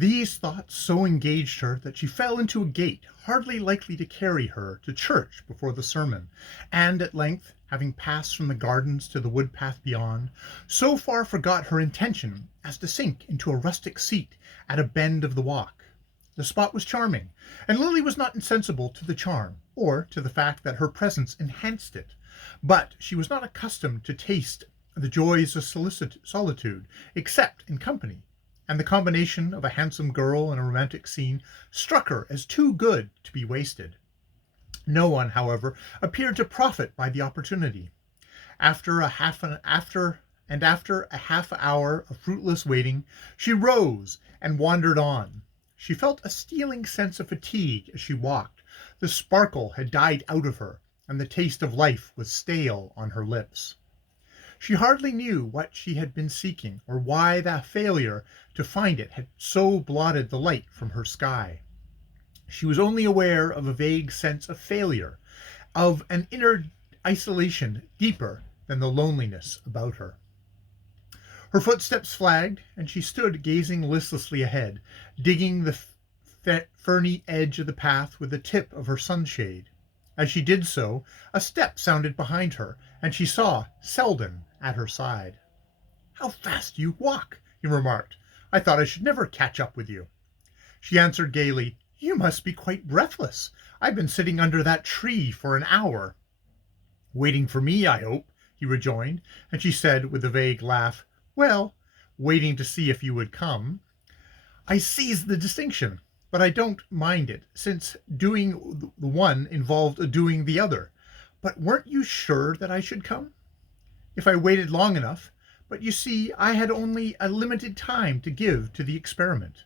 These thoughts so engaged her that she fell into a gait hardly likely to carry her to church before the sermon, and at length, having passed from the gardens to the wood path beyond, so far forgot her intention as to sink into a rustic seat at a bend of the walk. The spot was charming, and Lily was not insensible to the charm, or to the fact that her presence enhanced it, but she was not accustomed to taste the joys of solitude except in company, and the combination of a handsome girl and a romantic scene struck her as too good to be wasted. No one, however, appeared to profit by the opportunity. After a half hour of fruitless waiting, she rose and wandered on. She felt a stealing sense of fatigue as she walked. The sparkle had died out of her, and the taste of life was stale on her lips. She hardly knew what she had been seeking, or why the failure to find it had so blotted the light from her sky. She was only aware of a vague sense of failure, of an inner isolation deeper than the loneliness about her. Her footsteps flagged, and she stood gazing listlessly ahead, digging the ferny edge of the path with the tip of her sunshade. As she did so, a step sounded behind her, and she saw Selden at her side. "How fast you walk," he remarked. "I thought I should never catch up with you." She answered gaily, "You must be quite breathless. I've been sitting under that tree for an hour." "Waiting for me, I hope," he rejoined, and she said with a vague laugh, "Well, waiting to see if you would come." I seized the distinction, but I don't mind it, since doing the one involved doing the other. "But weren't you sure that I should come?" "If I waited long enough, but you see I had only a limited time to give to the experiment."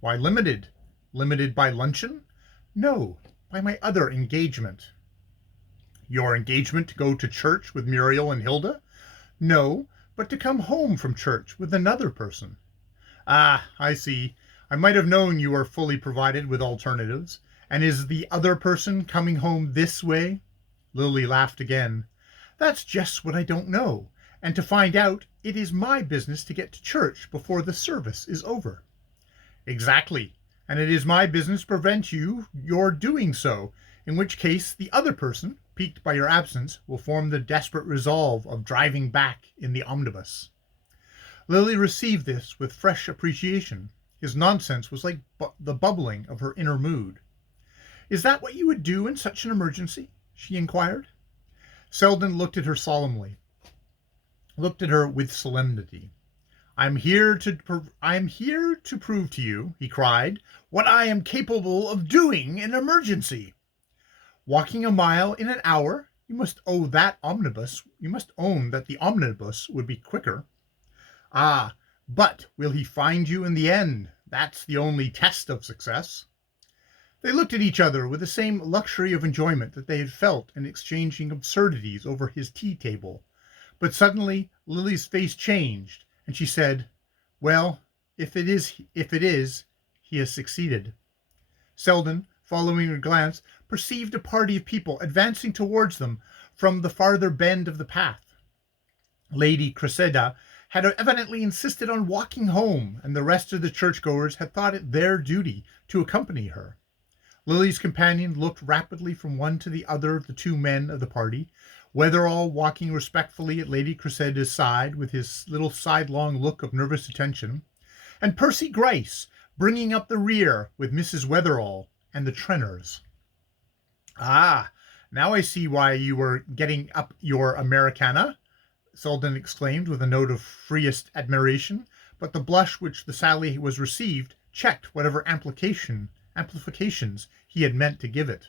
"Why limited? Limited by luncheon?" "No, by my other engagement." "Your engagement to go to church with Muriel and Hilda?" "No, but to come home from church with another person." "Ah, I see. I might have known you were fully provided with alternatives. And is the other person coming home this way?" Lily laughed again. "That's just what I don't know, and to find out it is my business to get to church before the service is over." "Exactly, and it is my business to prevent your doing so, in which case the other person, piqued by your absence, will form the desperate resolve of driving back in the omnibus." Lily received this with fresh appreciation. His nonsense was like the bubbling of her inner mood. "Is that what you would do in such an emergency?" she inquired. Selden looked at her with solemnity. I'm here to prove to you," he cried, "what I am capable of doing in an emergency." "Walking a mile in an hour? You must own that the omnibus would be quicker." "Ah, but will he find you in the end? That's the only test of success." They looked at each other with the same luxury of enjoyment that they had felt in exchanging absurdities over his tea-table. But suddenly Lily's face changed, and she said, "Well, if it is, he has succeeded." Selden, following her glance, perceived a party of people advancing towards them from the farther bend of the path. Lady Cressida had evidently insisted on walking home, and the rest of the churchgoers had thought it their duty to accompany her. Lily's companion looked rapidly from one to the other of the two men of the party, Wetherall walking respectfully at Lady Cressida's side with his little sidelong look of nervous attention, and Percy Gryce bringing up the rear with Mrs. Wetherall and the Trenners. "Ah, now I see why you were getting up your Americana," Selden exclaimed with a note of freest admiration, but the blush which the sally was received checked whatever amplifications he had meant to give it.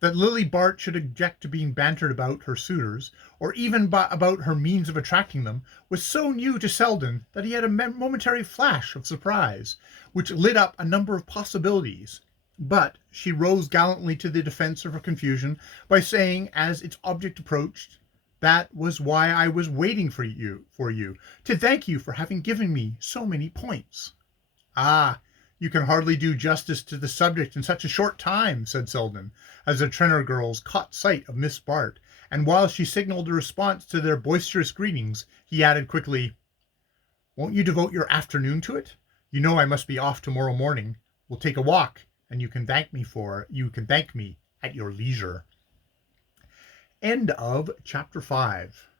That Lily Bart should object to being bantered about her suitors, or even about her means of attracting them, was so new to Selden that he had a momentary flash of surprise, which lit up a number of possibilities. But she rose gallantly to the defense of her confusion by saying, as its object approached, "That was why I was waiting for you, to thank you for having given me so many points." "Ah, you can hardly do justice to the subject in such a short time," said Selden, as the Trenor girls caught sight of Miss Bart, and while she signaled a response to their boisterous greetings, he added quickly, "Won't you devote your afternoon to it? You know I must be off tomorrow morning. We'll take a walk, and you can thank me at your leisure. End of chapter 5.